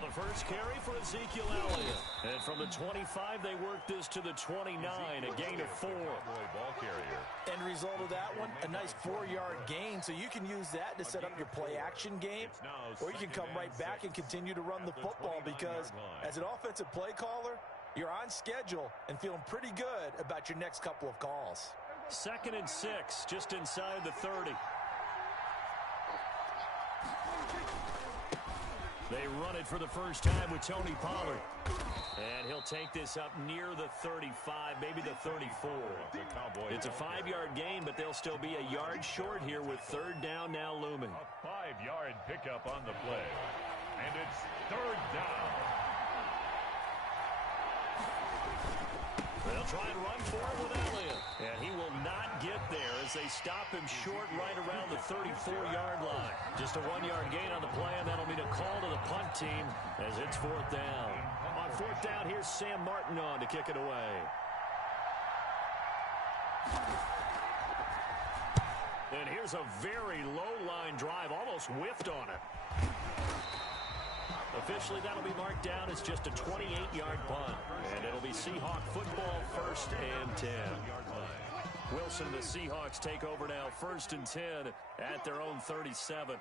Now the first carry for Ezekiel Elliott. And from the 25, they work this to the 29, a gain of 4. Ball carrier. End result of that one, a nice 4-yard gain, so you can use that to set up your play-action game, or you can come right back and continue to run the football because as an offensive play caller, you're on schedule and feeling pretty good about your next couple of calls. 2nd and 6, just inside the 30. They run it for the first time with Tony Pollard. And he'll take this up near the 35, maybe the 34. It's a 5-yard gain, but they'll still be a yard short here with 3rd down now looming. A 5-yard pickup on the play. And it's 3rd down. They'll try and run for it with Elliott. And he will not get there as they stop him short right around the 34-yard line. Just a 1-yard gain on the play, and that'll mean a call to the punt team as it's 4th down. On 4th down, here's Sam Martin on to kick it away. And here's a very low-line drive, almost whiffed on it. Officially, that'll be marked down as just a 28-yard punt. And it'll be Seahawk football 1st and 10. Wilson, the Seahawks take over now 1st and 10 at their own 37.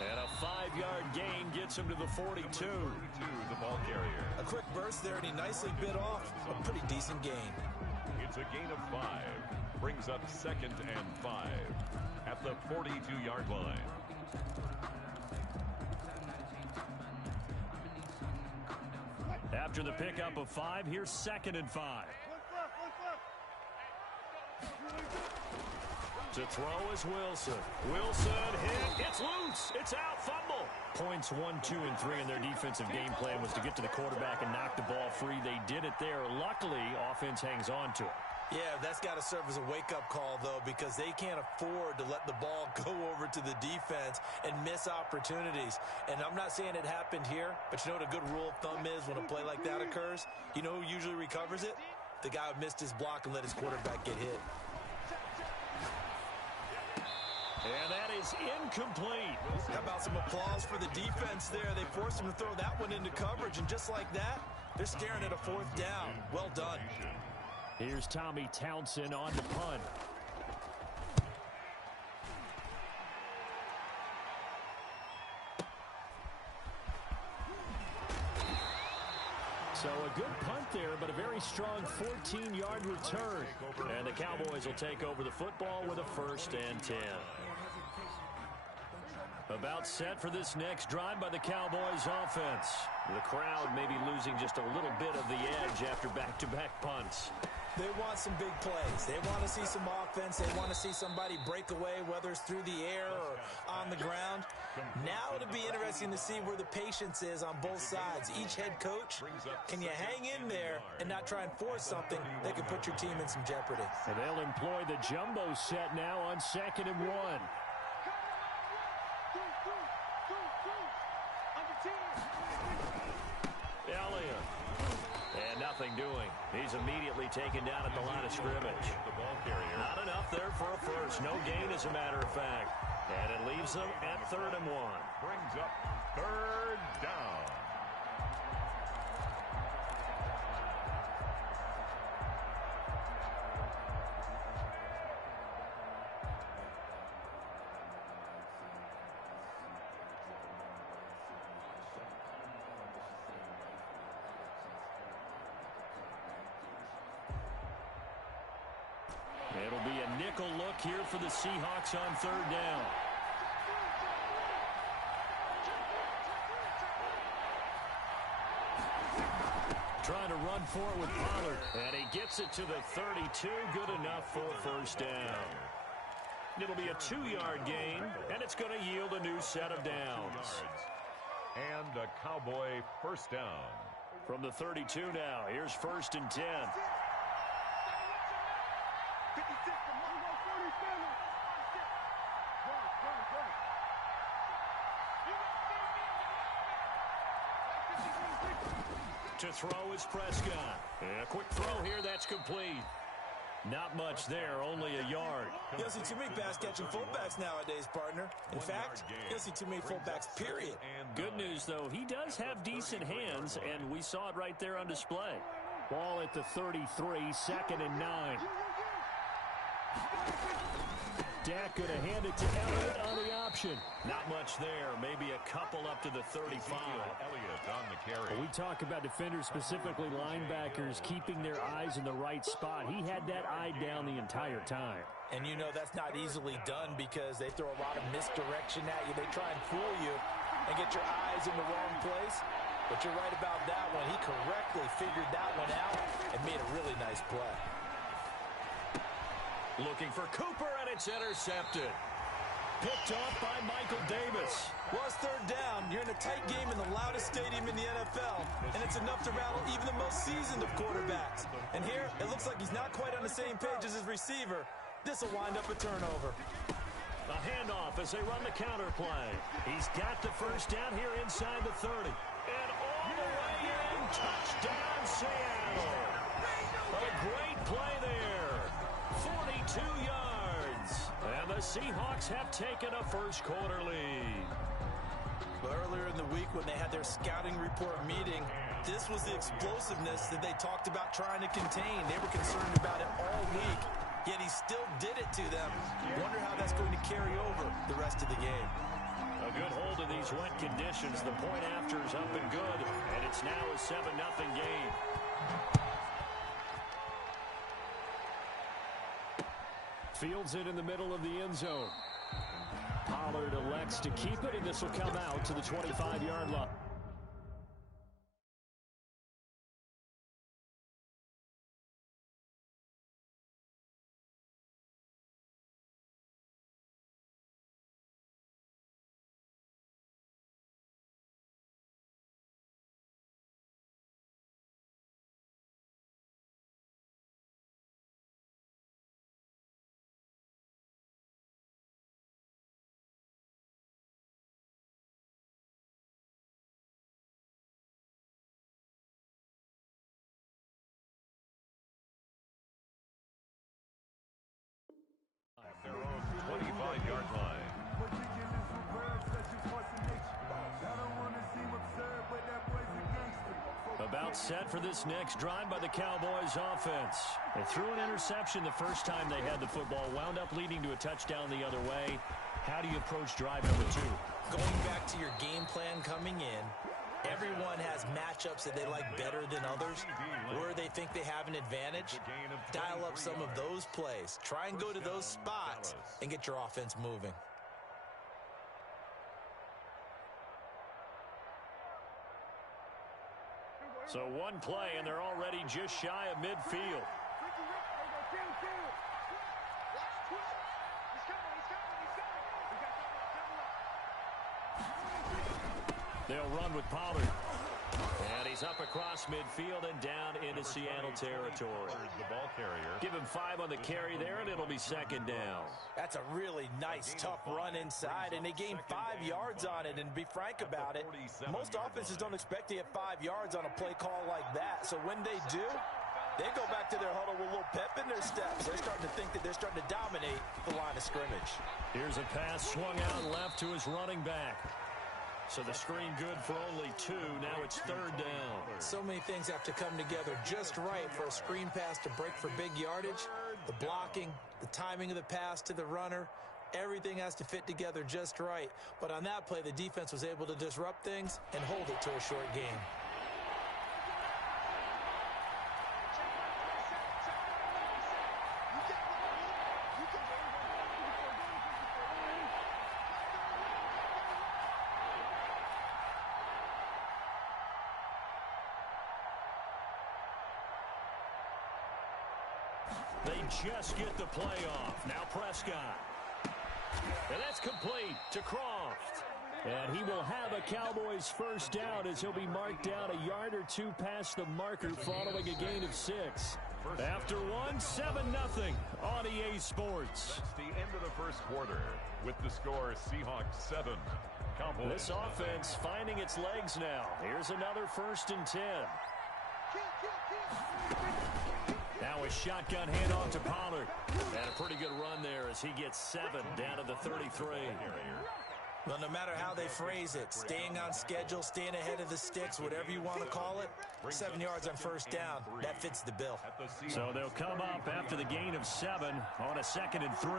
And a 5-yard gain gets him to the 42. The ball carrier. A quick burst there, and he nicely bit off a pretty decent gain. It's a gain of 5. Brings up 2nd and 5 at the 42-yard line. After the pickup of 5, here's 2nd and 5. To throw is Wilson. Wilson hit. It's loose. It's out. Fumble. Points 1, 2, and 3 in their defensive game plan was to get to the quarterback and knock the ball free. They did it there. Luckily, offense hangs on to it. Yeah, that's got to serve as a wake-up call, though, because they can't afford to let the ball go over to the defense and miss opportunities. And I'm not saying it happened here, but you know what a good rule of thumb is when a play like that occurs? You know who usually recovers it? The guy who missed his block and let his quarterback get hit. And that is incomplete. How about some applause for the defense there? They forced him to throw that one into coverage, and just like that, they're staring at a 4th down. Well done. Here's Tommy Townsend on the punt. So a good punt there, but a very strong 14-yard return. And the Cowboys will take over the football with a 1st and 10. About set for this next drive by the Cowboys offense. The crowd may be losing just a little bit of the edge after back-to-back punts. They want some big plays. They want to see some offense. They want to see somebody break away, whether it's through the air or on the ground. Now it'll be interesting to see where the patience is on both sides. Each head coach, can you hang in there and not try and force something that could put your team in some jeopardy? And they'll employ the jumbo set now on 2nd and 1. Elliott. And nothing doing. He's immediately taken down at the line of scrimmage. The ball carrier. Not enough there for a first. No gain, as a matter of fact. And it leaves them at 3rd and 1. Brings up 3rd down. It'll be a nickel look here for the Seahawks on 3rd down. Trying to run for it with Pollard. And he gets it to the 32. Good enough for a 1st down. It'll be a 2-yard gain, and it's going to yield a new set of downs. And a Cowboy 1st down. From the 32 now, here's 1st and 10. To throw is Prescott. And a quick throw here, that's complete. Not much there, only a yard. You don't see too many pass-catching fullbacks nowadays, partner. In fact, you don't see too many fullbacks, period. Good news, though, he does have decent hands, and we saw it right there on display. Ball at the 33, 2nd and 9. Dak going to hand it to Elliott on the option. Not much there. Maybe a couple up to the 35. Elliott on the carry. When we talk about defenders, specifically linebackers, keeping their eyes in the right spot. He had that eye down the entire time. And you know that's not easily done because they throw a lot of misdirection at you. They try and fool you and get your eyes in the wrong place. But you're right about that one. He correctly figured that one out and made a really nice play. Looking for Cooper, and it's intercepted. Picked off by Michael Davis. Well, it's 3rd down. You're in a tight game in the loudest stadium in the NFL, and it's enough to rattle even the most seasoned of quarterbacks. And here, it looks like he's not quite on the same page as his receiver. This will wind up a turnover. A handoff as they run the counter play. He's got the first down here inside the 30. And all the way in, touchdown Seattle. A great play there. 42 yards. And the Seahawks have taken a first-quarter lead. Earlier in the week when they had their scouting report meeting, this was the explosiveness that they talked about trying to contain. They were concerned about it all week, yet he still did it to them. Wonder how that's going to carry over the rest of the game. A good hold of these wet conditions. The point after is up and good, and it's now a 7-0 game. Fields it in the middle of the end zone. Pollard elects to keep it, and this will come out to the 25-yard line. Their own 25-yard line. About set for this next drive by the Cowboys offense. They threw an interception the first time they had the football, wound up leading to a touchdown the other way. How do you approach drive number 2? Going back to your game plan coming in, everyone has matchups that they like better than others, where they think they have an advantage. Dial up some of those plays. Try and go to those spots and get your offense moving. So one play, and they're already just shy of midfield. They'll run with Pollard. And he's up across midfield and down into Seattle territory. The ball carrier. Give him 5 on the carry there, and it'll be 2nd down. That's a really nice, tough run inside, and they gained 5 yards on it. And to be frank about it, most offenses don't expect to get 5 yards on a play call like that. So when they do, they go back to their huddle with a little pep in their steps. They're starting to think that they're starting to dominate the line of scrimmage. Here's a pass swung out left to his running back. So the screen good for only 2. Now it's 3rd down. So many things have to come together just right for a screen pass to break for big yardage. The blocking, the timing of the pass to the runner, everything has to fit together just right. But on that play, the defense was able to disrupt things and hold it to a short game. They just get the play off. Now Prescott. And that's complete to Croft. And he will have a Cowboys first down as he'll be marked down a yard or 2 past the marker following a gain of 6. After 1, 7-0 on EA Sports. That's the end of the first quarter with the score Seahawks 7. Cowboys. This offense finding its legs now. Here's another 1st and 10. Now a shotgun handoff to Pollard. And a pretty good run there as he gets 7 down to the 33. Well, no matter how they phrase it, staying on schedule, staying ahead of the sticks, whatever you want to call it, 7 yards on first down, that fits the bill. So they'll come up after the gain of 7 on a 2nd and 3.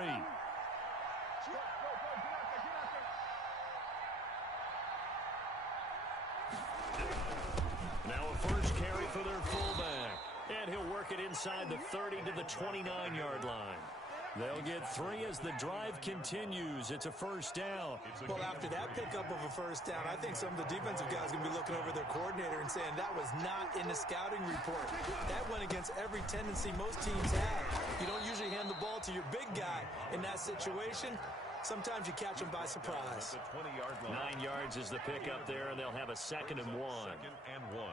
Now a first carry for their fullback. And he'll work it inside the 30 to the 29-yard line. They'll get 3 as the drive continues. It's a first down. Well, after that pickup of a first down, I think some of the defensive guys are going to be looking over their coordinator and saying that was not in the scouting report. That went against every tendency most teams have. You don't usually hand the ball to your big guy in that situation. Sometimes you catch them by surprise. 9 yards is the pickup there, and they'll have a 2nd and 1. 2nd and 1.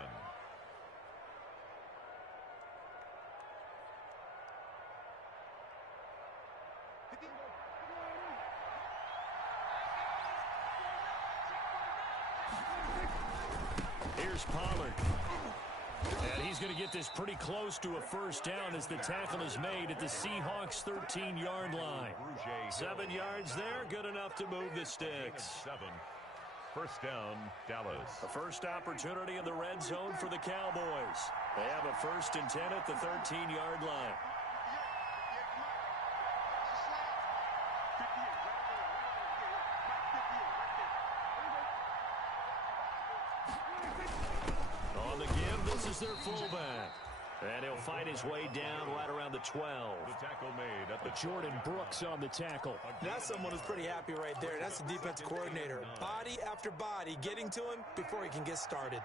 Here's Pollard. And he's going to get this pretty close to a first down as the tackle is made at the Seahawks' 13-yard line. 7 yards there, good enough to move the sticks. 7. First down, Dallas. A first opportunity in the red zone for the Cowboys. They have a 1st and 10 at the 13-yard line. On the give, this is their fullback. And he'll fight his way down right around the 12. The tackle made at the Jordan Brooks on the tackle. That's someone who's pretty happy right there. That's the defensive coordinator. Body after body getting to him before he can get started.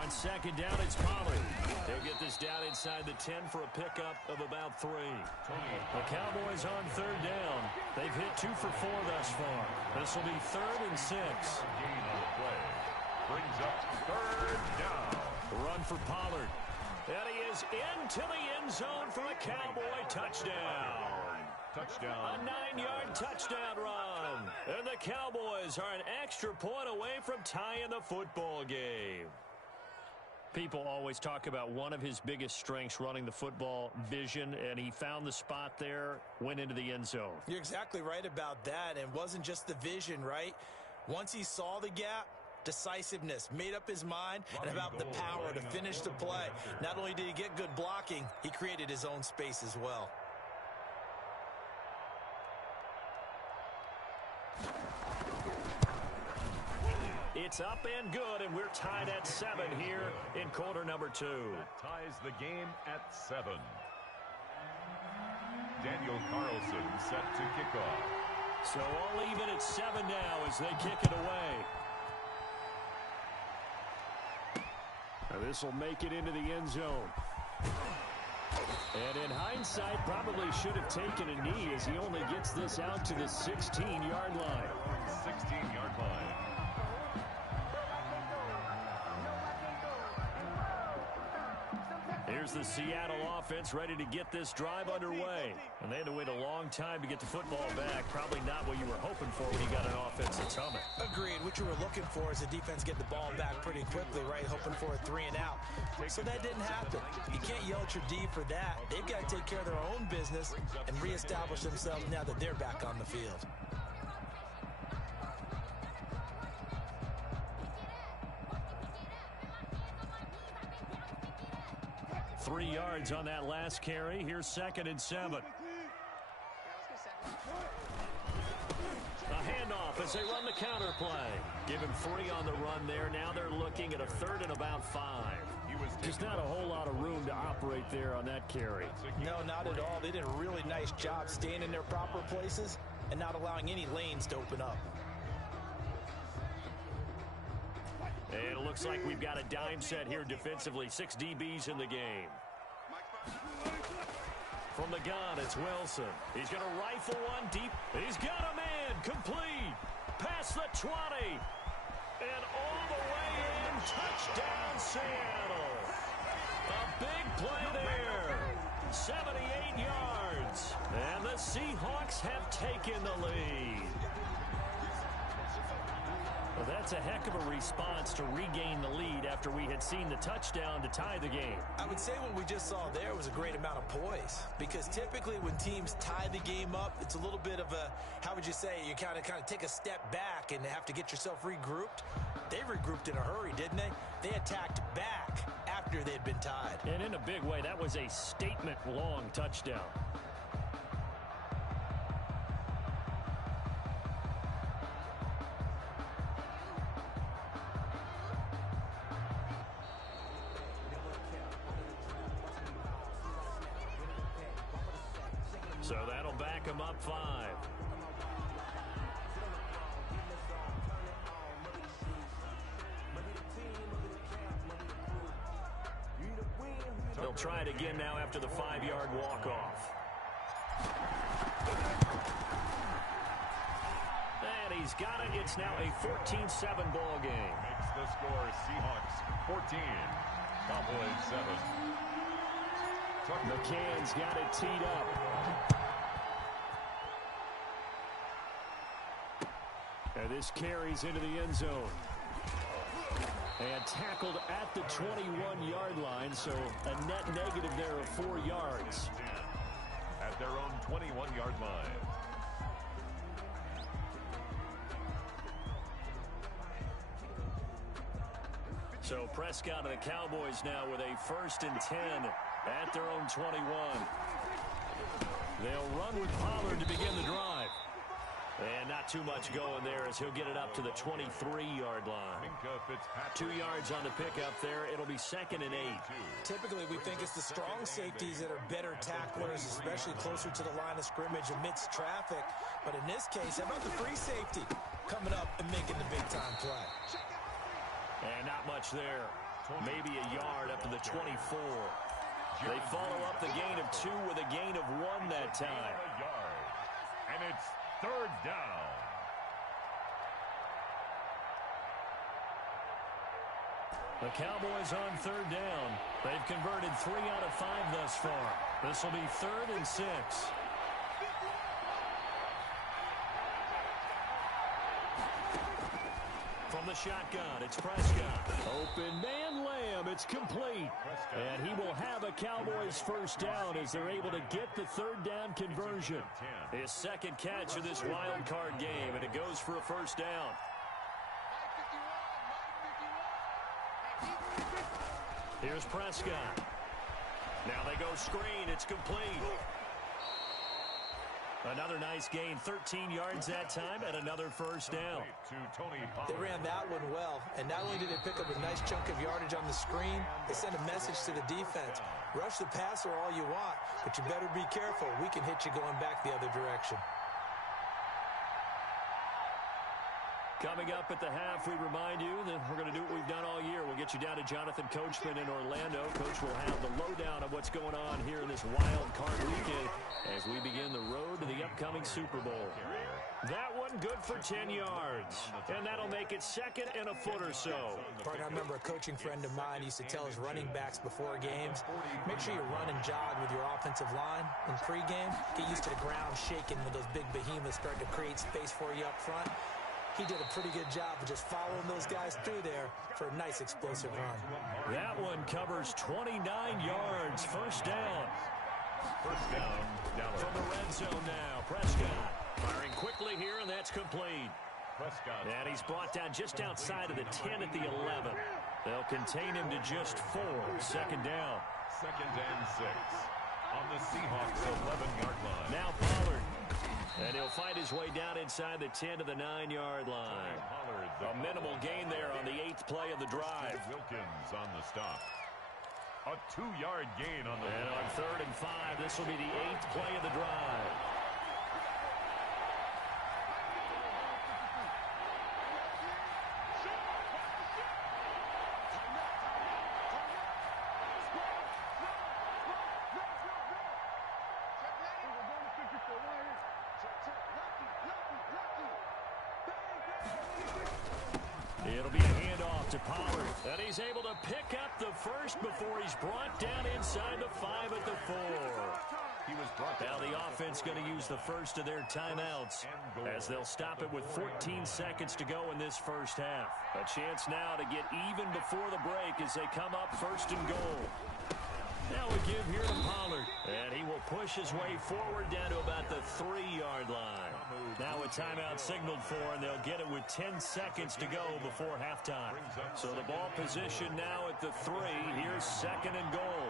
On 2nd down, it's Pollard. They'll get this down inside the 10 for a pickup of about 3. The Cowboys on 3rd down. They've hit 2 for 4 thus far. This will be 3rd and 6. gain on the play. Brings up 3rd down. Run for Pollard. And he is into the end zone for a Cowboy touchdown. Touchdown. A 9-yard touchdown run. And the Cowboys are an extra point away from tying the football game. People always talk about one of his biggest strengths running the football, vision, and he found the spot there, went into the end zone. You're exactly right about that, and it wasn't just the vision, right? Once he saw the gap, decisiveness, made up his mind, and about the power to finish the play. Not only did he get good blocking, he created his own space as well. It's up and good, and we're tied at 7 here in quarter number 2. That ties the game at 7. Daniel Carlson set to kick off. So all even at 7 now as they kick it away. Now this will make it into the end zone. And in hindsight, probably should have taken a knee as he only gets this out to the 16-yard line. 16-yard line. Here's the Seattle offense ready to get this drive underway. And they had to wait a long time to get the football back. Probably not what you were hoping for when you got an offense that's humming. Agreed. What you were looking for is the defense get the ball back pretty quickly, right? Hoping for a 3 and out. So that didn't happen. You can't yell at your D for that. They've got to take care of their own business and reestablish themselves now that they're back on the field. 3 yards on that last carry. Here's 2nd and 7. A handoff as they run the counter play. Give him 3 on the run there. Now they're looking at a 3rd and about 5. Just not a whole lot of room to operate there on that carry. No, not at all. They did a really nice job staying in their proper places and not allowing any lanes to open up. And it looks like we've got a dime set here defensively. 6 DBs in the game. From the gun, it's Wilson. He's going to rifle one deep. He's got a man. Complete. Past the 20. And all the way in. Touchdown, Seattle. A big play there. 78 yards. And the Seahawks have taken the lead. Well, that's a heck of a response to regain the lead after we had seen the touchdown to tie the game. I would say what we just saw there was a great amount of poise, because typically when teams tie the game up, it's a little bit of a, how would you say, you kind of take a step back and have to get yourself regrouped. They regrouped in a hurry, didn't they? They attacked back after they'd been tied. And in a big way, that was a statement-long touchdown. So that'll back him up 5. They'll try it again now after the 5-yard walk-off. And he's got it. It's now a 14-7 ball game. Makes the score Seahawks 14, Cowboys 7. McCann's got it teed up. And this carries into the end zone. And tackled at the 21-yard line, so a net negative there of 4 yards. At their own 21-yard line. So Prescott and the Cowboys now with a 1st and 10 at their own 21. They'll run with Pollard to begin the drive. And not too much going there as he'll get it up to the 23-yard line. 2 yards on the pickup there. It'll be 2nd and 8. Typically, we think it's the strong safeties that are better tacklers, especially closer to the line of scrimmage amidst traffic. But in this case, how about the free safety coming up and making the big-time play? And not much there. Maybe a yard up to the 24. They follow up the gain of 2 with a gain of 1 that time. And it's 3rd down. The Cowboys on 3rd down. They've converted 3 out of 5 thus far. This will be 3rd and 6. From the shotgun, it's Prescott. Open man Lamb, it's complete. And he will have a Cowboys 1st down as they're able to get the 3rd down conversion. His 2nd catch of this wild card game, and it goes for a 1st down. Here's Prescott. Now they go screen, it's complete. Another nice gain, 13 yards that time, and another 1st down. They ran that one well, and not only did they pick up a nice chunk of yardage on the screen, they sent a message to the defense. Rush the passer all you want, but you better be careful. We can hit you going back the other direction. Coming up at the half, we remind you that we're going to do what we've done all year. We'll get you down to Jonathan Coachman in Orlando. Coach will have the lowdown of what's going on here in this wild card weekend as we begin the road to the upcoming Super Bowl. That one good for 10 yards, and that'll make it 2nd and a foot or so. Partner, I remember a coaching friend of mine used to tell his running backs before games, make sure you run and jog with your offensive line in pregame. Get used to the ground shaking when those big behemoths start to create space for you up front. He did a pretty good job of just following those guys through there for a nice explosive run. That one covers 29 yards. 1st down. 1st down, Dallas. From the red zone now, Prescott firing quickly here, and that's complete. Prescott. And he's brought down just outside of the 10 at the 11. They'll contain him to just 4. 2nd down. 2nd and 6. On the Seahawks 11-yard line. Now Pollard. And he'll find his way down inside the 10 to the 9-yard line. A minimal gain there on the 8th play of the drive. Wilkins on the stop. A 2-yard gain on the And on 3rd and 5, this will be the 8th play of the drive. It'll be a handoff to Pollard. And he's able to pick up the 1st before he's brought down inside the 5 at the 4. Now the offense going to use the first of their timeouts as they'll stop it with 14 seconds to go in this first half. A chance now to get even before the break as they come up first and goal. Now we give here to Pollard, and he will push his way forward down to about the 3-yard line. Now a timeout signaled for, and they'll get it with 10 seconds to go before halftime. So the ball position now at the 3. Here's second and goal.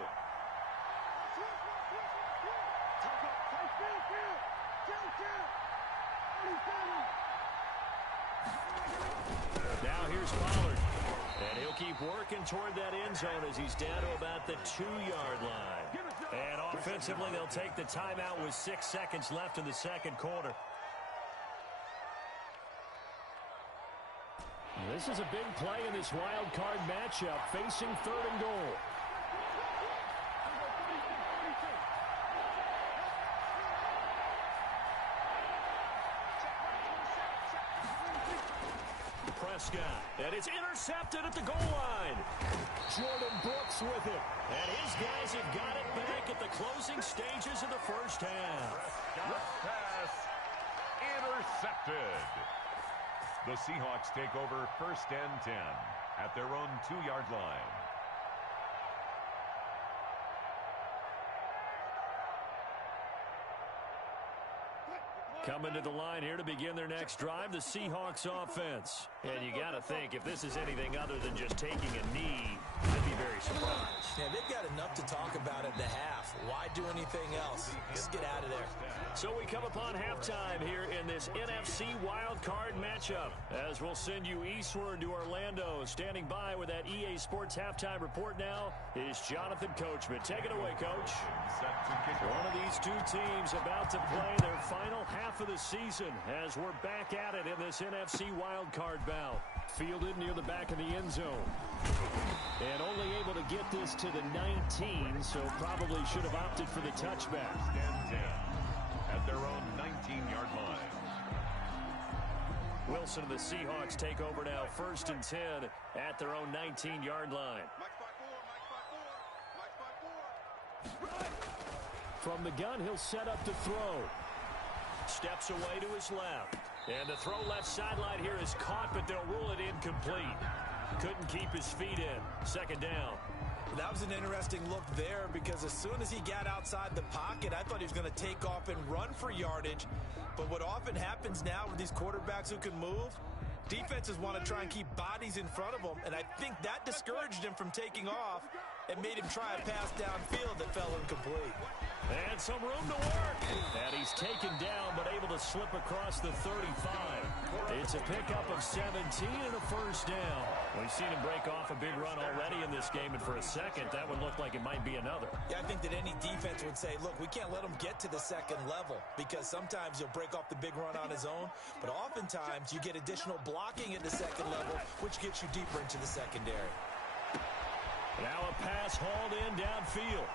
Now here's Pollard. And he'll keep working toward that end zone as he's down to about the 2-yard line. And offensively, they'll take the timeout with 6 seconds left in the second quarter. This is a big play in this wild card matchup, facing third and goal. Prescott, and it's intercepted at the goal line. Jordan Brooks with it, and his guys have got it back at the closing stages of the first half. Pass intercepted. The Seahawks take over first and 10 at their own 2-yard line. Coming to the line here to begin their next drive, the Seahawks offense. And you got to think, if this is anything other than just taking a knee, I'd be very surprised. Yeah, they've got enough to talk about at the half. Why do anything else? Just get out of there. So we come upon halftime here in this NFC wild card matchup, as we'll send you eastward to Orlando. Standing by with that EA Sports halftime report now is Jonathan Coachman. Take it away, Coach. One of these two teams about to play their final half of the season as we're back at it in this NFC wild card bout. Fielded near the back of the end zone. And only able to get this to the 19, so probably should have opted for the touchback. At their own 19-yard line. Wilson and the Seahawks take over now, first and 10 at their own 19-yard line. From the gun, he'll set up to throw. Steps away to his left. And the throw left sideline here is caught, but they'll rule it incomplete. Couldn't keep his feet in. Second down. That was an interesting look there because as soon as he got outside the pocket, I thought he was going to take off and run for yardage. But what often happens now with these quarterbacks who can move, defenses want to try and keep bodies in front of them, and I think that discouraged him from taking off and made him try a pass downfield that fell incomplete. And some room to work. And he's taken down, but able to slip across the 35. It's a pickup of 17 and a first down. We've seen him break off a big run already in this game, and for a second, that would look like it might be another. Yeah, I think that any defense would say, look, we can't let him get to the second level because sometimes he'll break off the big run on his own, but oftentimes you get additional blocking at the second level, which gets you deeper into the secondary. Now a pass hauled in downfield.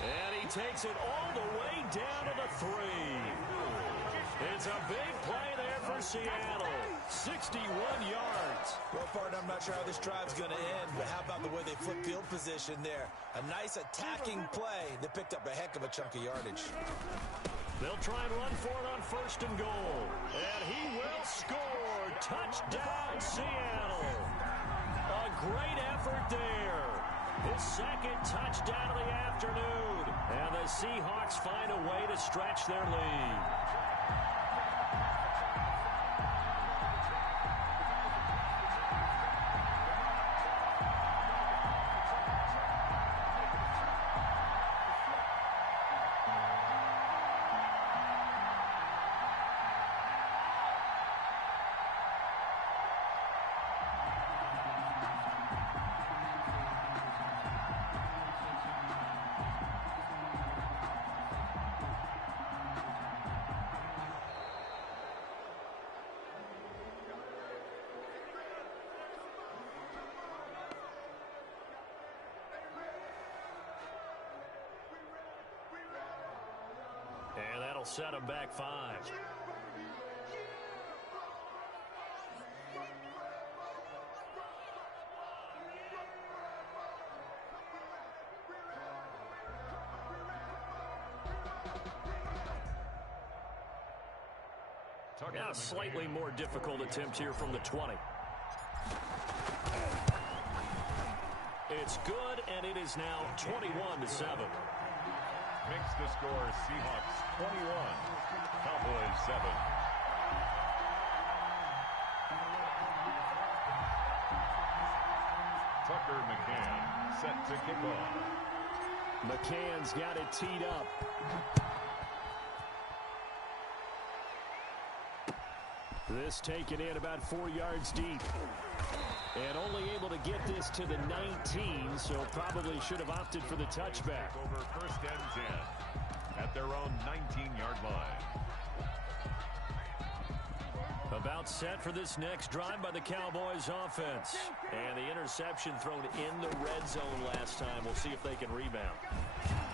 And he takes it all the way down to the 3. It's a big play there for Seattle. 61 yards. Well, partner, I'm not sure how this drive's going to end, but how about the way they flip field position there? A nice attacking play that picked up a heck of a chunk of yardage. They'll try and run for it on first and goal. And he will score. Touchdown, Seattle. A great effort there. His second touchdown of the afternoon. And the Seahawks find a way to stretch their lead. And that'll set them back 5. Now, a slightly more difficult attempt here from the 20. It's good, and it is now 21-7. Makes the score Seahawks 21, Cowboys 7. Tucker McCann set to kick off. McCann's got it teed up. This taken in about 4 yards deep. And only able to get this to the 19, so probably should have opted for the touchback. Over first and 10 at their own 19-yard line. About set for this next drive by the Cowboys offense. And the interception thrown in the red zone last time. We'll see if they can rebound.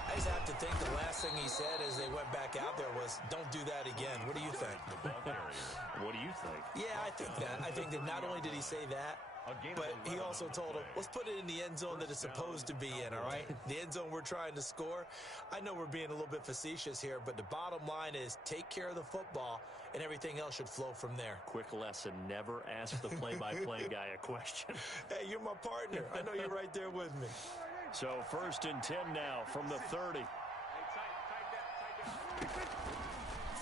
I just have to think the last thing he said as they went back out there was, don't do that again. What do you think? What do you think? Yeah, I think that. I think that not only did he say that, but he also told him, let's put it in the end zone that it's supposed to be in, all right? The end zone we're trying to score. I know we're being a little bit facetious here, but the bottom line is take care of the football, and everything else should flow from there. Quick lesson, never ask the play-by-play guy a question. Hey, you're my partner. I know you're right there with me. So 1st and 10 now from the 30.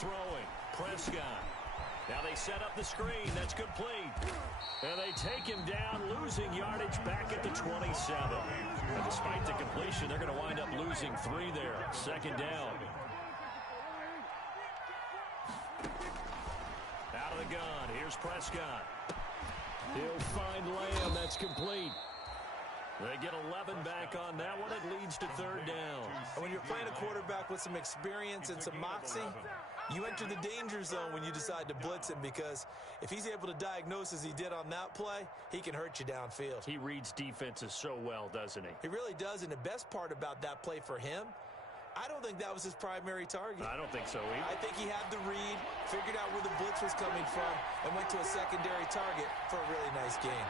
Throwing, Prescott. Now they set up the screen. That's complete. And they take him down, losing yardage back at the 27. And despite the completion, they're going to wind up losing 3 there. 2nd down. Out of the gun. Here's Prescott. He'll find Lamb. That's complete. They get 11 back on that one. It leads to 3rd down. And when you're playing a quarterback with some experience and some moxie, you enter the danger zone when you decide to blitz him, because if he's able to diagnose as he did on that play, he can hurt you downfield. He reads defenses so well, doesn't he? He really does, and the best part about that play for him, I don't think that was his primary target. I don't think so either. I think he had the read, figured out where the blitz was coming from, and went to a secondary target for a really nice gain.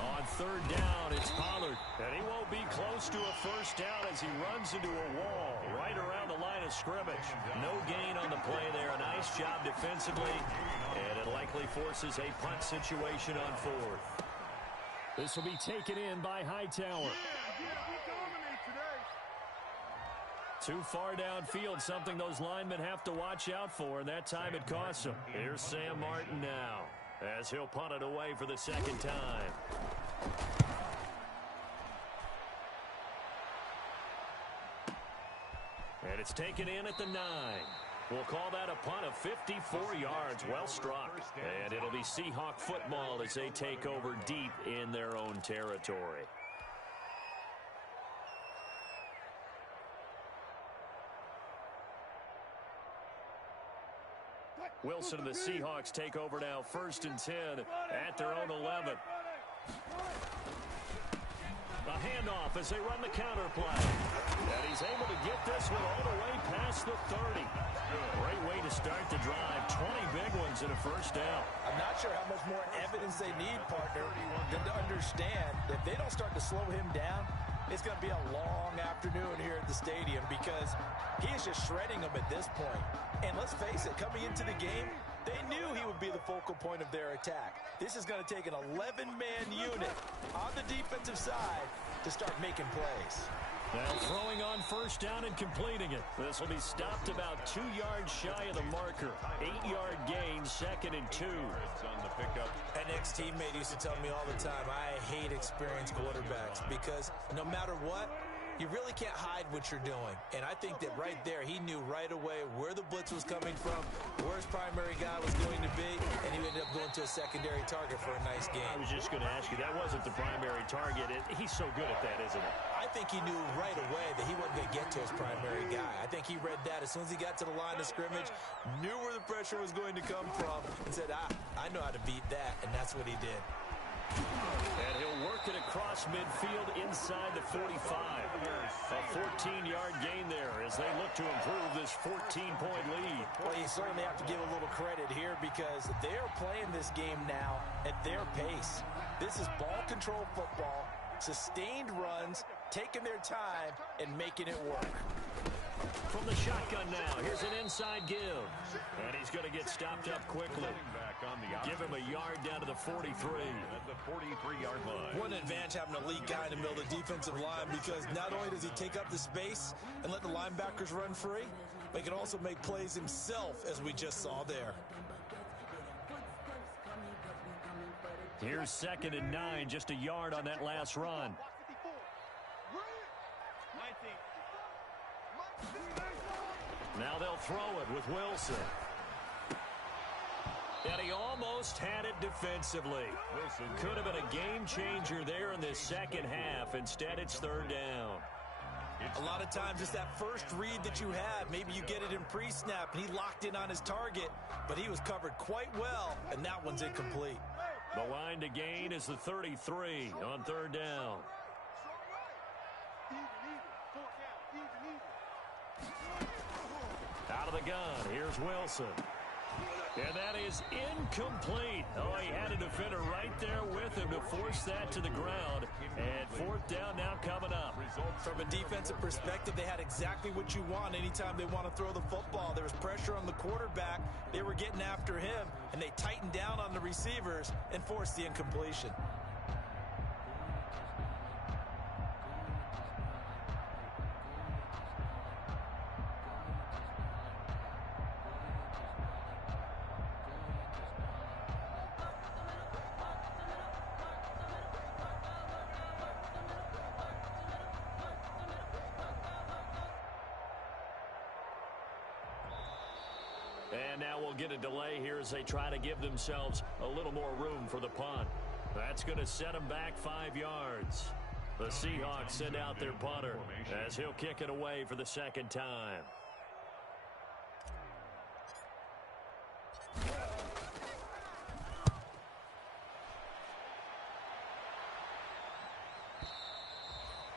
On 3rd down, it's Pollard. And he won't be close to a 1st down as he runs into a wall right around the line of scrimmage. No gain on the play there. A nice job defensively. And it likely forces a punt situation on 4th. This will be taken in by Hightower. Too far downfield, something those linemen have to watch out for, and that time it costs them. Here's Sam Martin now, as he'll punt it away for the 2nd time. And it's taken in at the 9. We'll call that a punt of 54 yards. Well struck. And it'll be Seahawk football as they take over deep in their own territory. Wilson and the Seahawks take over now, 1st and 10 at their own 11. A handoff as they run the counter play. And he's able to get this one all the way past the 30. Great way to start the drive. 20 big ones and a 1st down. I'm not sure how much more evidence they need, partner, than to understand that if they don't start to slow him down, it's going to be a long afternoon here at the stadium, because he is just shredding them at this point. And let's face it, coming into the game, they knew he would be the focal point of their attack. This is going to take an 11-man unit on the defensive side to start making plays. Now throwing on 1st down and completing it. This will be stopped about 2 yards shy of the marker. 8-yard gain, 2nd and 2. On the pickup. An ex-teammate used to tell me all the time, I hate experienced quarterbacks, because no matter what, you really can't hide what you're doing. And I think that right there, he knew right away where the blitz was coming from, where his primary guy was going to be, and he ended up going to a secondary target for a nice gain. I was just going to ask you, that wasn't the primary target. He's so good at that, isn't he? I think he knew right away that he wasn't going to get to his primary guy. I think he read that as soon as he got to the line of scrimmage, knew where the pressure was going to come from, and said, I know how to beat that, and that's what he did. And he'll work it across midfield inside the 45. A 14-yard gain there as they look to improve this 14-point lead. Well, you certainly have to give a little credit here, because they're playing this game now at their pace. This is ball control football, sustained runs, taking their time, and making it work. From the shotgun now, here's an inside give. And he's going to get stopped up quickly. Give him a yard down to the 43. At the 43-yard line. What an advantage having an elite guy in the middle of the defensive line, because not only does he take up the space and let the linebackers run free, but he can also make plays himself, as we just saw there. Here's 2nd and 9, just a yard on that last run. Now they'll throw it with Wilson. And he almost had it defensively. Wilson could have been a game changer there in this second half. Instead, it's 3rd down. A lot of times it's that first read that you have. Maybe you get it in pre-snap, and he locked in on his target, but he was covered quite well, and that one's incomplete. The line to gain is the 33 on 3rd down. Out of the gun, here's Wilson. And that is incomplete. Oh, he had a defender right there with him to force that to the ground. And 4th down now coming up. From a defensive perspective, they had exactly what you want anytime they want to throw the football. There was pressure on the quarterback. They were getting after him, and they tightened down on the receivers and forced the incompletion. And now we'll get a delay here as they try to give themselves a little more room for the punt. That's going to set them back 5 yards. The Seahawks send out their punter as he'll kick it away for the 2nd time.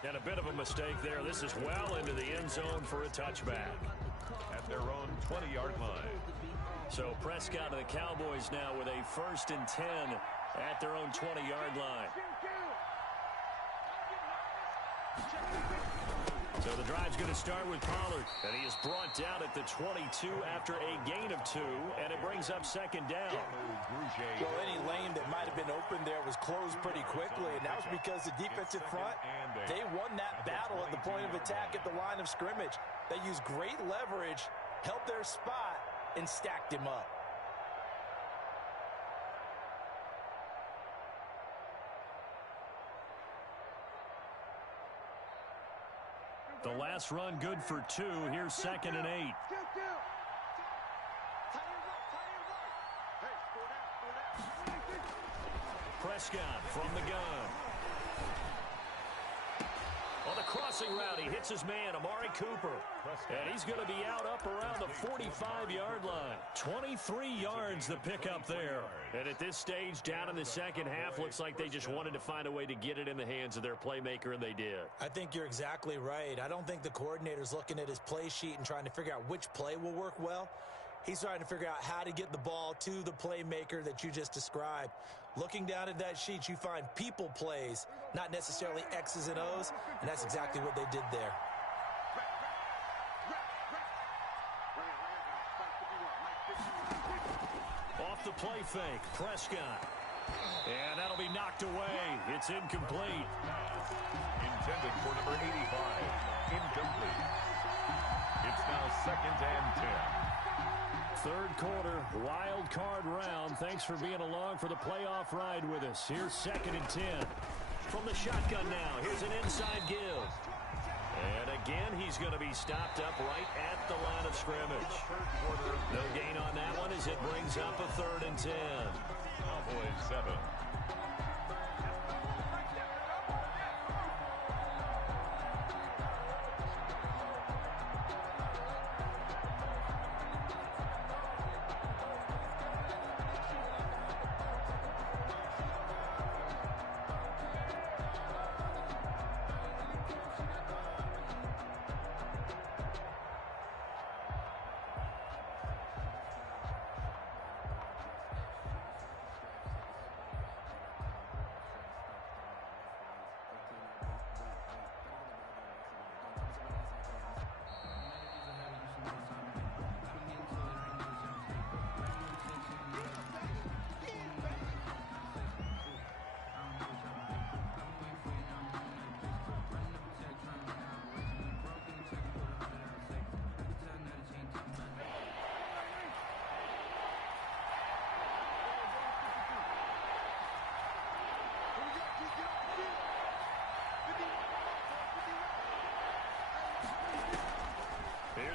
And a bit of a mistake there. This is well into the end zone for a touchback. At their own 20-yard line. So Prescott and the Cowboys now with a 1st and 10 at their own 20-yard line. So the drive's going to start with Pollard, and he is brought down at the 22 after a gain of 2, and it brings up 2nd down. Well, any lane that might have been open there was closed pretty quickly, and that was because the defensive front, they won that battle at the point of attack at the line of scrimmage. They used great leverage, held their spot, and stacked him up. The last run good for 2. Here's 2nd and 8. Prescott from the gun. On the crossing route, he hits his man, Amari Cooper. And he's going to be out up around the 45-yard line. 23 yards the pickup there. And at this stage, down in the second half, looks like they just wanted to find a way to get it in the hands of their playmaker, and they did. I think you're exactly right. I don't think the coordinator's looking at his play sheet and trying to figure out which play will work well. He's trying to figure out how to get the ball to the playmaker that you just described. Looking down at that sheet, you find people plays, not necessarily X's and O's, and that's exactly what they did there. Off the play fake, Prescott. And that'll be knocked away. It's incomplete. Intended for number 85. Incomplete. It's now 2nd and 10. Third quarter, wild card round. Thanks for being along for the playoff ride with us. Here's 2nd and 10. From the shotgun now, here's an inside give. And again, he's going to be stopped up right at the line of scrimmage. No gain on that one as it brings up a 3rd and 10. Cowboys 7.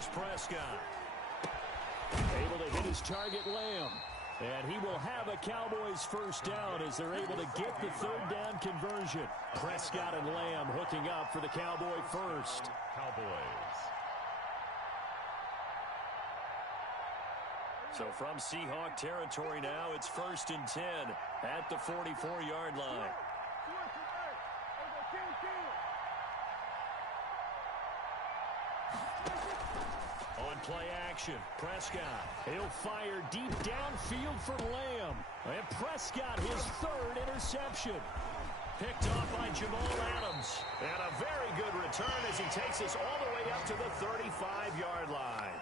Here's Prescott. Able to hit his target, Lamb. And he will have a Cowboys first down as they're able to get the third down conversion. Prescott and Lamb hooking up for the Cowboy first. Cowboys. So from Seahawk territory now, it's 1st and 10 at the 44-yard line. On play action, Prescott. He'll fire deep downfield for Lamb. And Prescott, his third interception. Picked off by Jamal Adams. And a very good return as he takes us all the way up to the 35-yard line.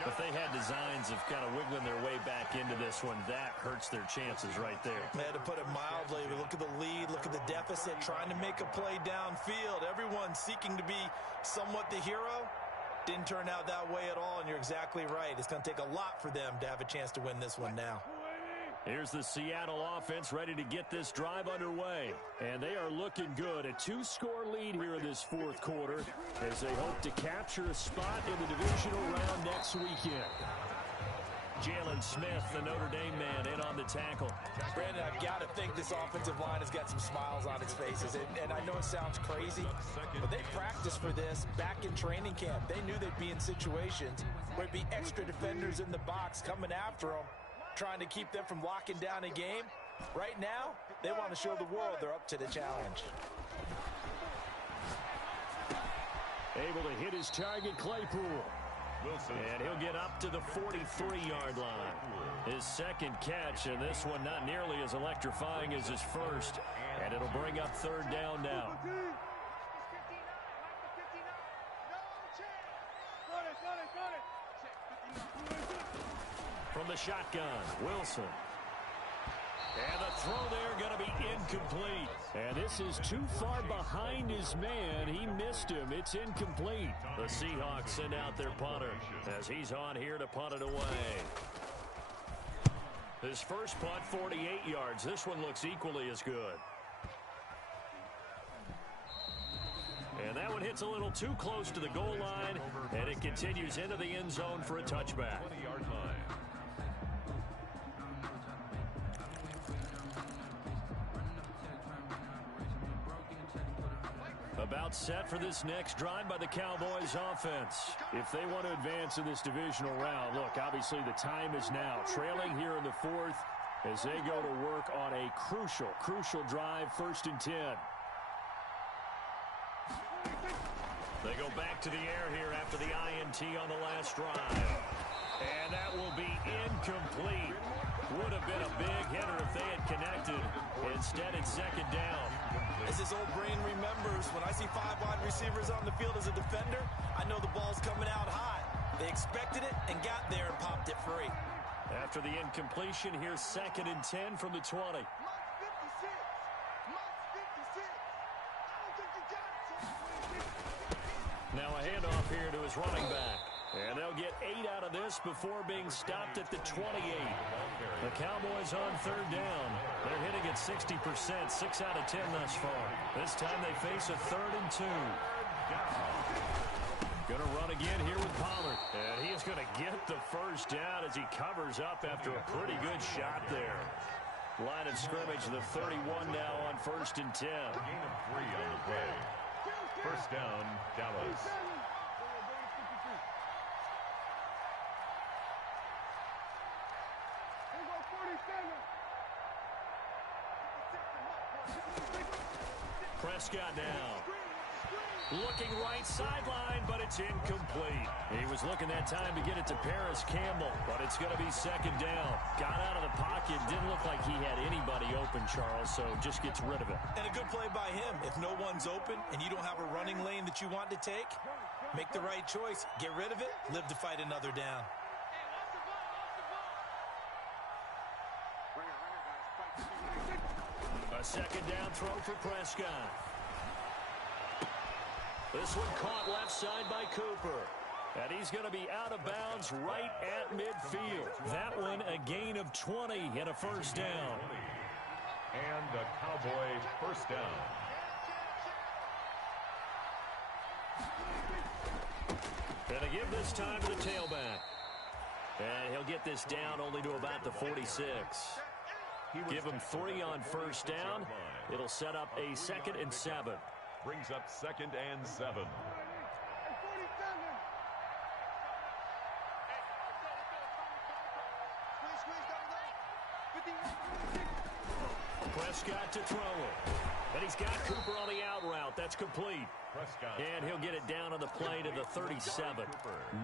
If they had designs of kind of wiggling their way back into this one, that hurts their chances right there. To put it mildly, look at the lead, look at the deficit, trying to make a play downfield. Everyone seeking to be somewhat the hero. Didn't turn out that way at all, and you're exactly right. It's going to take a lot for them to have a chance to win this one now. Here's the Seattle offense ready to get this drive underway. And they are looking good. A 2-score lead here in this fourth quarter as they hope to capture a spot in the divisional round next weekend. Jalen Smith, the Notre Dame man, in on the tackle. Brandon, I've got to think this offensive line has got some smiles on its faces. And I know it sounds crazy, but they practiced for this back in training camp. They knew they'd be in situations where it'd be extra defenders in the box coming after them, trying to keep them from locking down a game. Right now, they want to show the world they're up to the challenge. Able to hit his target, Claypool. And he'll get up to the 43-yard line. His second catch, and this one not nearly as electrifying as his first. And it'll bring up third down now. From the shotgun, Wilson. And the throw there going to be incomplete. And this is too far behind his man. He missed him. It's incomplete. The Seahawks send out their punter as he's on here to punt it away. His first punt, 48 yards. This one looks equally as good. And that one hits a little too close to the goal line, and it continues into the end zone for a touchback. 20-yard line. About set for this next drive by the Cowboys offense. If they want to advance in this divisional round, look, obviously the time is now. Trailing here in the fourth as they go to work on a crucial drive, 1st and 10. They go back to the air here after the INT on the last drive. And that will be incomplete. Would have been a big hitter if they had connected. Instead, it's second down. As his old brain remembers, when I see 5 wide receivers on the field as a defender, I know the ball's coming out hot. They expected it and got there and popped it free. After the incompletion, here's 2nd and 10 from the 20. Now a handoff here to his running back. And they'll get 8 out of this before being stopped at the 28. The Cowboys on third down. They're hitting at 60%, 6 out of 10 thus far. This time they face a 3rd and 2. Going to run again here with Pollard. And he is going to get the first down as he covers up after a pretty good shot there. Line of scrimmage, the 31 now on 1st and 10. Gain of 3 on the play. First down, Dallas. Prescott now. Looking right sideline, but it's incomplete. He was looking that time to get it to Paris Campbell, but it's going to be second down. Got out of the pocket. Didn't look like he had anybody open, Charles, so just gets rid of it. And a good play by him. If no one's open and you don't have a running lane that you want to take, make the right choice. Get rid of it. Live to fight another down. A second down throw for Prescott. This one caught left side by Cooper. And he's going to be out of bounds right at midfield. That one a gain of 20 and a first down. And a Cowboy first down. And they give this time to the tailback. And he'll get this down only to about the 46. Give him 3 on first down. It'll set up a 2nd and 7. Brings up 2nd and 7. Prescott to throw it. And he's got Cooper on the out route. That's complete. And he'll get it down on the play to the 37.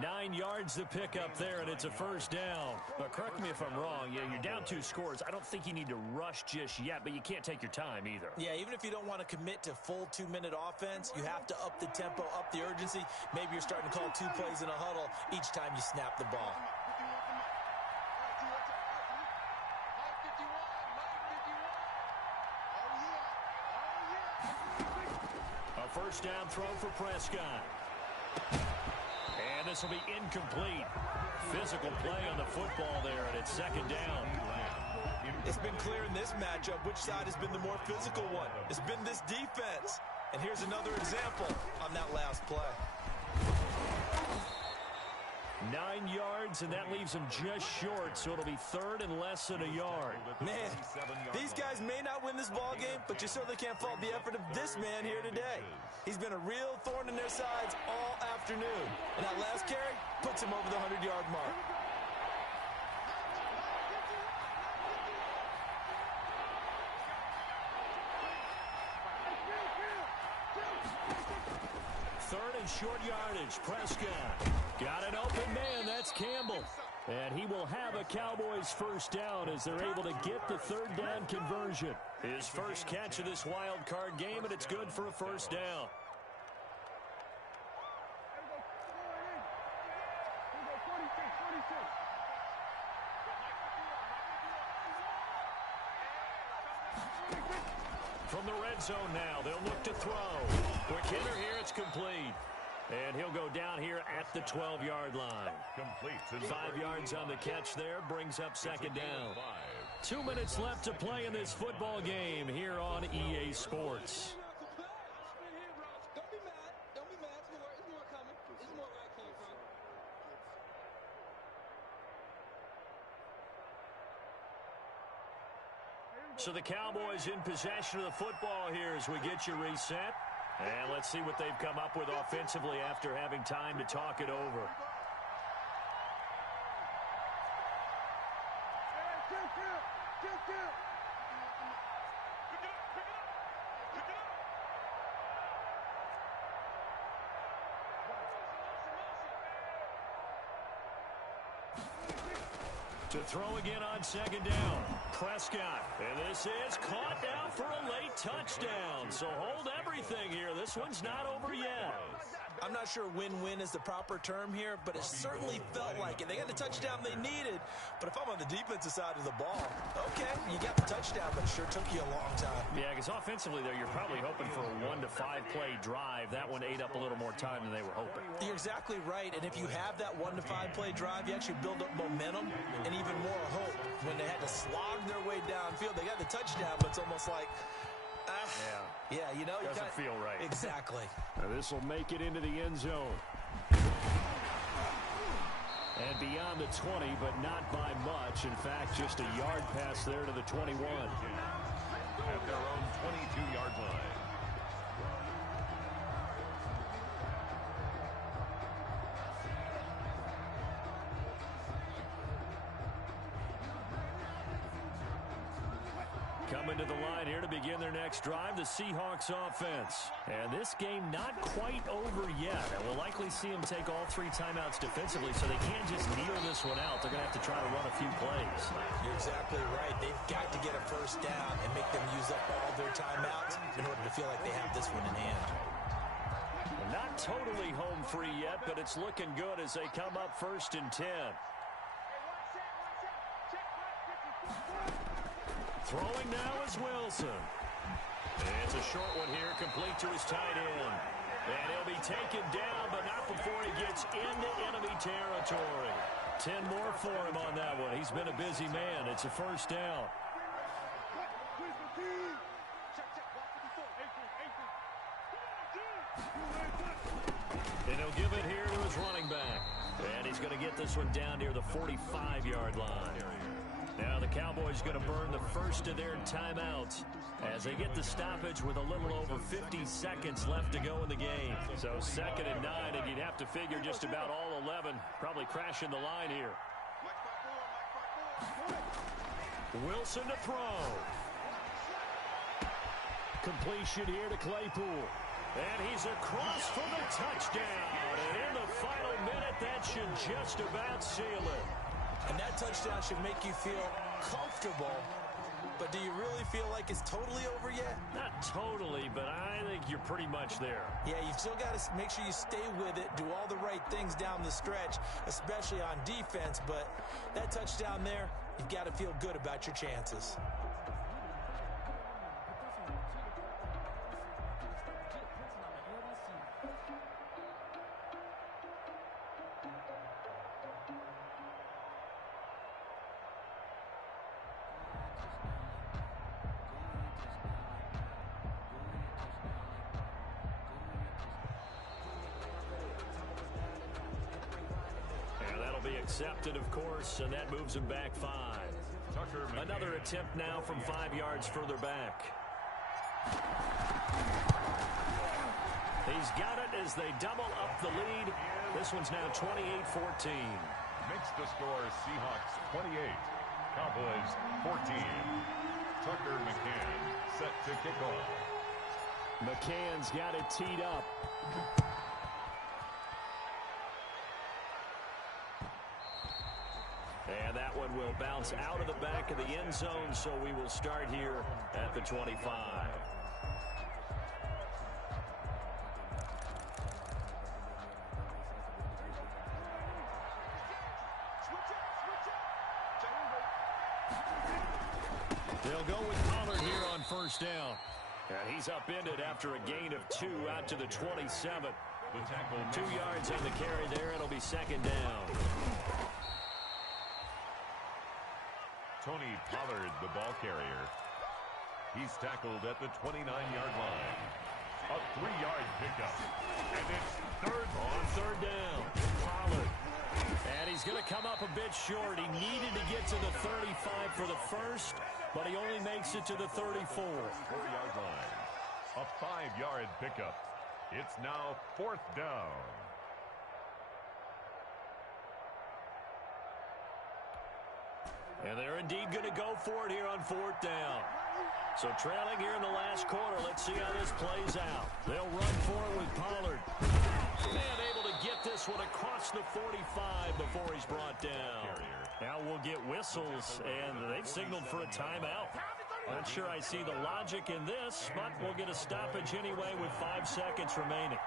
9 yards to pick up there, and it's a first down. But correct me if I'm wrong. Yeah, you're down 2 scores. I don't think you need to rush just yet, but you can't take your time either. Yeah, even if you don't want to commit to full 2-minute offense, you have to up the tempo, up the urgency. Maybe you're starting to call 2 plays in a huddle each time you snap the ball. First down throw for Prescott. And this will be incomplete. Physical play on the football there, and it's 2nd down. It's been clear in this matchup which side has been the more physical one. It's been this defense. And here's another example on that last play. 9 yards, and that leaves him just short, so it'll be 3rd and less than a yard. Man, these guys may not win this ball game, but you certainly can't fault the effort of this man here today. He's been a real thorn in their sides all afternoon. And that last carry puts him over the 100-yard mark. Third and short yardage. Prescott got an open man. That's Campbell. And he will have a Cowboys first down as they're able to get the 3rd down conversion. His first catch of this wild card game, and it's good for a first down. From the red zone now, they'll look to throw. Quick hitter here, it's complete. And he'll go down here at the 12-yard line. Complete. 5 yards on the catch there, brings up 2nd down. 2 minutes left to play in this football game here on EA Sports. So the Cowboys in possession of the football here as we get you reset. And let's see what they've come up with offensively after having time to talk it over. To throw again on 2nd down. Prescott. And this is caught down for a late touchdown. So hold everything here. This one's not over yet. I'm not sure win-win is the proper term here, but it certainly felt like it. They got the touchdown they needed, but if I'm on the defensive side of the ball, okay, you got the touchdown, but it sure took you a long time. Yeah, because offensively there, you're probably hoping for a 1 to 5 play drive. That one ate up a little more time than they were hoping. You're exactly right, and if you have that 1 to 5 play drive, you actually build up momentum and even more hope. When they had to slog their way downfield, they got the touchdown, but it's almost like, yeah, you know. Doesn't feel right. Exactly. Now this will make it into the end zone. And beyond the 20, but not by much. In fact, just a yard pass there to the 21. At their own 22-yard line. Coming to the line here to begin their next drive, the Seahawks offense. And this game not quite over yet. And we'll likely see them take all 3 timeouts defensively, so they can't just kneel this one out. They're going to have to try to run a few plays. You're exactly right. They've got to get a first down and make them use up all their timeouts in order to feel like they have this one in hand. Well, not totally home free yet, but it's looking good as they come up 1st and 10. Throwing now is Wilson. And it's a short one here, complete to his tight end. And he'll be taken down, but not before he gets into enemy territory. 10 more for him on that one. He's been a busy man. It's a first down. And he'll give it here to his his running back. And he's going to get this one down near the 45-yard line. Now the Cowboys going to burn the first of their timeouts as they get the stoppage with a little over 50 seconds left to go in the game. So 2nd and 9, and you'd have to figure just about all 11 probably crashing the line here. Wilson to throw. Completion here to Claypool. And he's across for the touchdown. And in the final minute, that should just about seal it. And that touchdown should make you feel comfortable. But do you really feel like it's totally over yet? Not totally, but I think you're pretty much there. Yeah, you've still got to make sure you stay with it, do all the right things down the stretch, especially on defense. But that touchdown there, you've got to feel good about your chances. Accepted, of course, and that moves him back 5. Another attempt now from 5 yards further back. He's got it as they double up the lead. This one's now 28-14. Makes the score Seahawks 28, Cowboys 14. Tucker McCann set to kick off. McCann's got it teed up. And that one will bounce out of the back of the end zone, so we will start here at the 25. They'll go with Pollard here on first down. And he's upended after a gain of 2 out to the 27. 2 yards on the carry there. It'll be 2nd down. Tony Pollard, the ball carrier. He's tackled at the 29-yard line. A 3-yard pickup. And it's on third down. Pollard. And he's going to come up a bit short. He needed to get to the 35 for the first, but he only makes it to the 34. 4-yard line. A 5-yard pickup. It's now 4th down. And they're indeed going to go for it here on 4th down. So trailing here in the last quarter. Let's see how this plays out. They'll run for it with Pollard. And able to get this one across the 45 before he's brought down. Now we'll get whistles, and they've signaled for a timeout. Not sure I see the logic in this, but we'll get a stoppage anyway with 5 seconds remaining.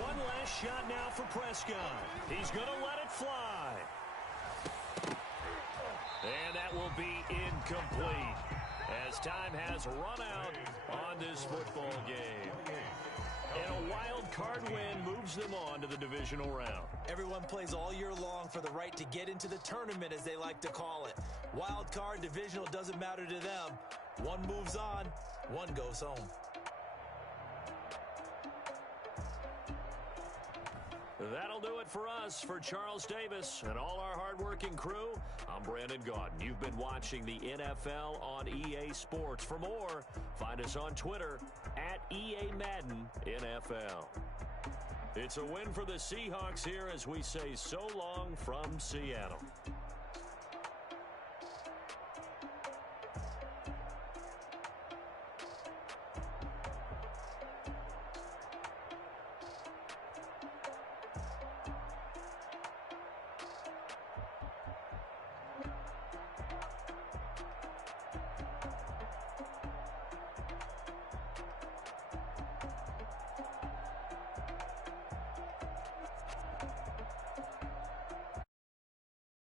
One last shot now for Prescott. He's going to let it fly. And that will be incomplete as time has run out on this football game. And a wild card win moves them on to the divisional round. Everyone plays all year long for the right to get into the tournament, as they like to call it. Wild card, divisional, doesn't matter to them. One moves on, one goes home. That'll do it for us. For Charles Davis and all our hardworking crew, I'm Brandon Gaudin. You've been watching the NFL on EA Sports. For more, find us on Twitter at EA Madden NFL. It's a win for the Seahawks here as we say so long from Seattle.